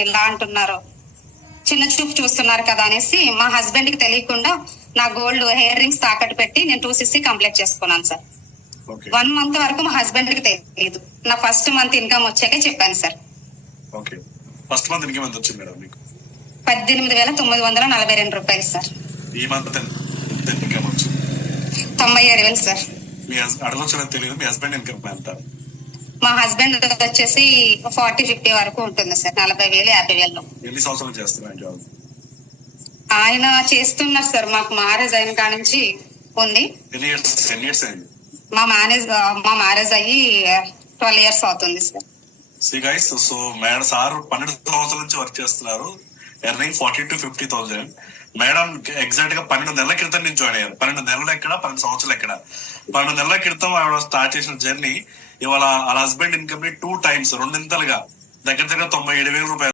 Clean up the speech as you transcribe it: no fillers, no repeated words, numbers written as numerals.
ఇలా అంటున్నారు, చిన్న చూపు చూస్తున్నారు కదా అనేసి మా హస్బెండ్ కి తెలియకుండా నా గోల్డ్ హెయిర్ రింగ్స్ తాకట్టు పెట్టి నేను 260 కంప్లీట్ చేసుకున్నాను సార్. 1 మంత్ వరకు మా హస్బెండ్ కి తెలియదు. నా ఫస్ట్ మంత్ ఇన్కమ్ వచ్చాకే చెప్పాను సార్. ఫస్ట్ మంత్ ఇన్కమ్ ఎంత వచ్చింది మేడం మీకు? 18,942 రూపాయలు సార్. ఈ మంత్ ఇన్కమ్ వచ్చింది 97,000 సార్. మీ అడగొచ్చిన తెలియదు. మీ హస్బెండ్ ఇన్కమ్ ఎంత? మా హస్బెండ్ వచ్చేసి 40-50 వరకు ఉంటుంది సార్. 40,000 50,000. ఎన్ని సంవత్సరాలు చేస్తున్నారు జాబ్? ఆయన చేస్తున్నారు సార్. మాకు మ్యారేజ్ అయిన కాడ నుంచి ఉంది. ఎన్ని ఇయర్స్ అయింది? మా మ్యారేజ్ అయ్యి 12 years అవుతుంది sir. See guys, so madam sir 12 సంవత్సరాల నుంచి వర్క్ చేస్తున్నారు. Earning 40,000 to 50,000. మేడం ఎగ్జాక్ట్ గా 12 నెలల క్రితం నుంచి జాయిన్ అయ్యారు. 12 నెలలు ఎక్కడ, 12 సంవత్సరాలు ఎక్కడ? 12 నెలల క్రితం ఆవిడ స్టార్ట్ చేసిన జర్నీ ఇవాళ వాళ్ళ హస్బెండ్ ఇన్కమ్ ని 2 times, రెండింతలుగా దగ్గర 97,000 రూపాయలు